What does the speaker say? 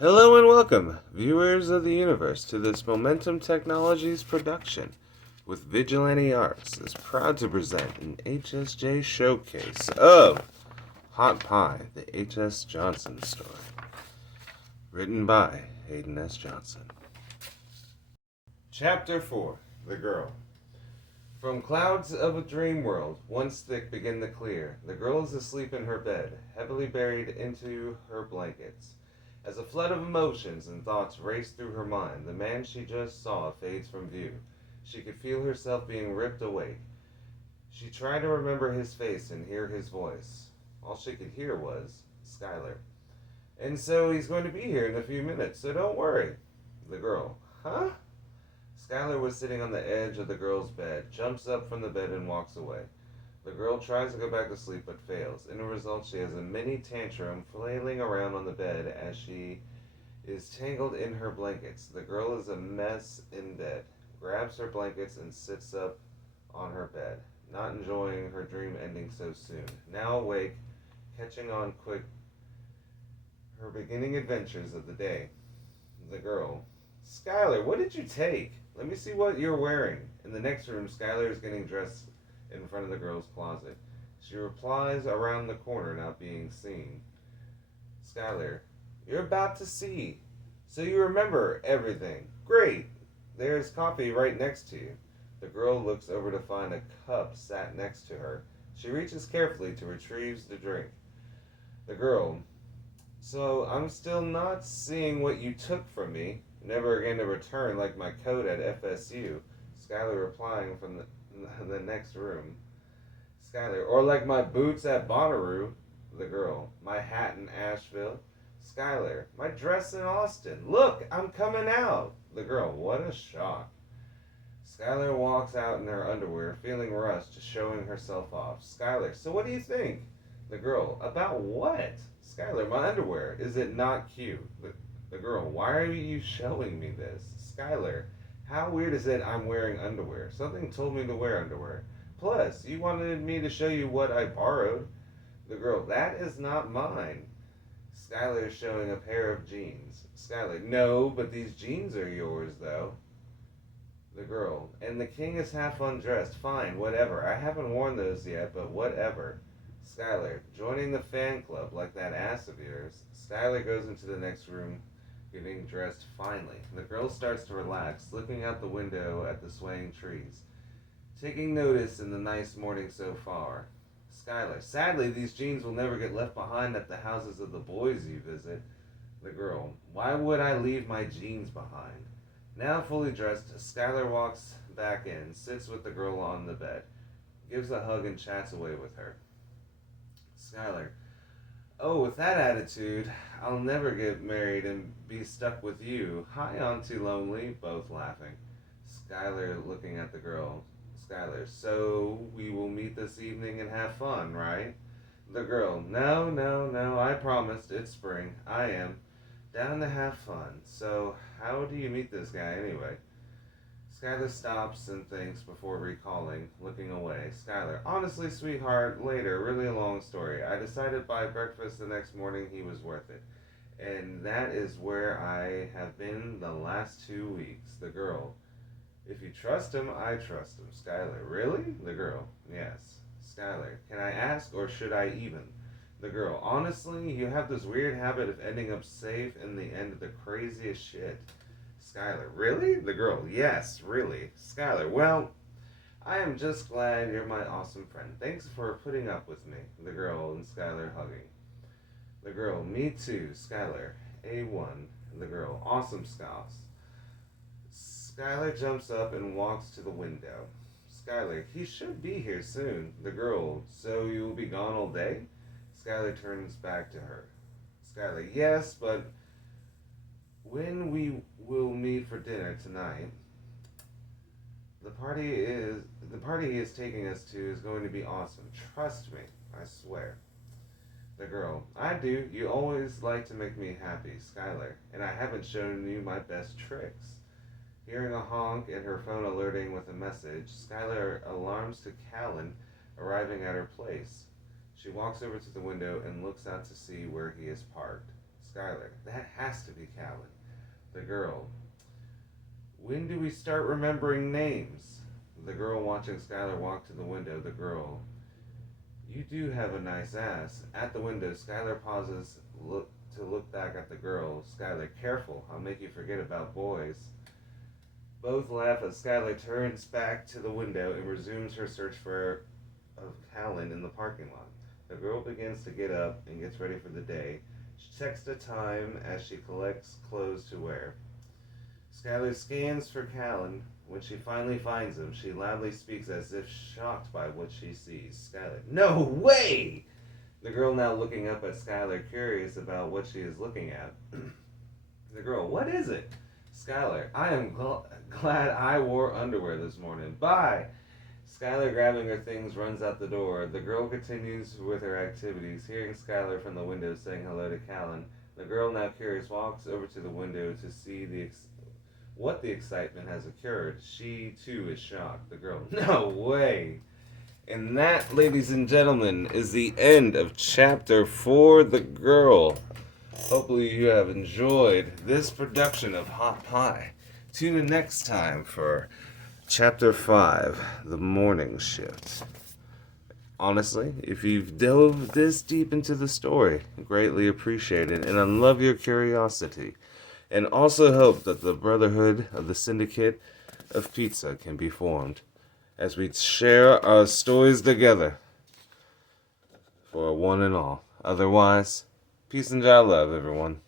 Hello and welcome, viewers of the universe, to this Momentum Technologies production, with Vigilante Arts is proud to present an HSJ showcase of Hot Pie, the H.S.Johnson Story, written by Haydn S. Johnson. Chapter 4, The Girl. From clouds of a dream world, once thick, begin to clear. The girl is asleep in her bed, heavily buried into her blankets. As a flood of emotions and thoughts race through her mind, the man she just saw fades from view. She could feel herself being ripped awake. She tried to remember his face and hear his voice. All she could hear was, Skylar. And so he's going to be here in a few minutes, so don't worry. The girl, huh? Skylar was sitting on the edge of the girl's bed, jumps up from the bed and walks away. The girl tries to go back to sleep but fails. In a result, she has a mini tantrum, flailing around on the bed as she is tangled in her blankets. The girl is a mess in bed, grabs her blankets and sits up on her bed, not enjoying her dream ending so soon. Now awake, catching on quick her beginning adventures of the day. The girl, Skylar, what did you take? Let me see what you're wearing. In the next room, Skylar is getting dressed in front of the girl's closet. She replies around the corner, not being seen. Skylar, you're about to see. So you remember everything. Great. There's coffee right next to you. The girl looks over to find a cup sat next to her. She reaches carefully to retrieve the drink. The girl, so I'm still not seeing what you took from me. Never again to return like my coat at FSU. Skylar replying from the next room. Skylar, or like my boots at Bonnaroo. The girl, my hat in Asheville. Skylar, my dress in Austin. Look, I'm coming out. The girl, what a shock. Skylar walks out in her underwear, feeling rushed, showing herself off. Skylar, so what do you think? The girl, about what? Skylar, my underwear. Is it not cute? The girl, why are you showing me this? Skylar, how weird is it I'm wearing underwear? Something told me to wear underwear. Plus, you wanted me to show you what I borrowed. The girl, that is not mine. Skylar is showing a pair of jeans. Skylar, no, but these jeans are yours, though. The girl, and the king is half undressed. Fine, whatever. I haven't worn those yet, but whatever. Skylar, joining the fan club like that ass of yours. Skylar goes into the next room, getting dressed finally. The girl starts to relax, looking out the window at the swaying trees, taking notice in the nice morning so far. Skylar, sadly, these jeans will never get left behind at the houses of the boys you visit. The girl, why would I leave my jeans behind? Now fully dressed, Skylar walks back in, sits with the girl on the bed, gives a hug and chats away with her. Skylar, oh, with that attitude, I'll never get married and be stuck with you. Hi, Auntie Lonely, both laughing. Skylar looking at the girl. Skylar, so we will meet this evening and have fun, right? The girl, no, no, no, I promised. It's spring. I am. Down to have fun. So, how do you meet this guy anyway? Skylar stops and thinks before recalling, looking away. Skylar, honestly, sweetheart, later, really a long story. I decided by breakfast the next morning he was worth it. And that is where I have been the last 2 weeks. The girl, if you trust him, I trust him. Skylar, really? The girl, yes. Skylar, can I ask or should I even? The girl, honestly, you have this weird habit of ending up safe in the end of the craziest shit. Skylar, really? The girl, yes, really. Skylar, well, I am just glad you're my awesome friend. Thanks for putting up with me. The girl and Skylar hugging. The girl, me too. Skylar, A1. The girl, awesome Scouse. Skylar jumps up and walks to the window. Skylar, he should be here soon. The girl, so you will be gone all day? Skylar turns back to her. Skylar, yes, but when we will meet for dinner tonight, the party he is taking us to is going to be awesome. Trust me, I swear. The girl, I do. You always like to make me happy, Skylar, and I haven't shown you my best tricks. Hearing a honk and her phone alerting with a message, Skylar alarms to Callan arriving at her place. She walks over to the window and looks out to see where he is parked. Skylar. That has to be Callan. The girl. When do we start remembering names? The girl watching Skylar walk to the window. The girl. You do have a nice ass. At the window, Skylar pauses to look back at the girl. Skylar, careful. I'll make you forget about boys. Both laugh as Skylar turns back to the window and resumes her search of Callan in the parking lot. The girl begins to get up and gets ready for the day. She checks the time as she collects clothes to wear. Skylar scans for Callan. When she finally finds him, she loudly speaks as if shocked by what she sees. Skylar, no way! The girl now looking up at Skylar, curious about what she is looking at. The girl, what is it? Skylar, I am glad I wore underwear this morning. Bye! Skylar, grabbing her things, runs out the door. The girl continues with her activities, hearing Skylar from the window saying hello to Callan. The girl, now curious, walks over to the window to see what the excitement has occurred. She, too, is shocked. The girl, no way! And that, ladies and gentlemen, is the end of Chapter 4, The Girl. Hopefully you have enjoyed this production of Hot Pie. Tune in next time for Chapter 5, The Morning Shift. Honestly, if you've delved this deep into the story, greatly appreciated, and I love your curiosity. And also hope that the Brotherhood of the Syndicate of Pizza can be formed as we share our stories together for one and all. Otherwise, peace and joy love, everyone.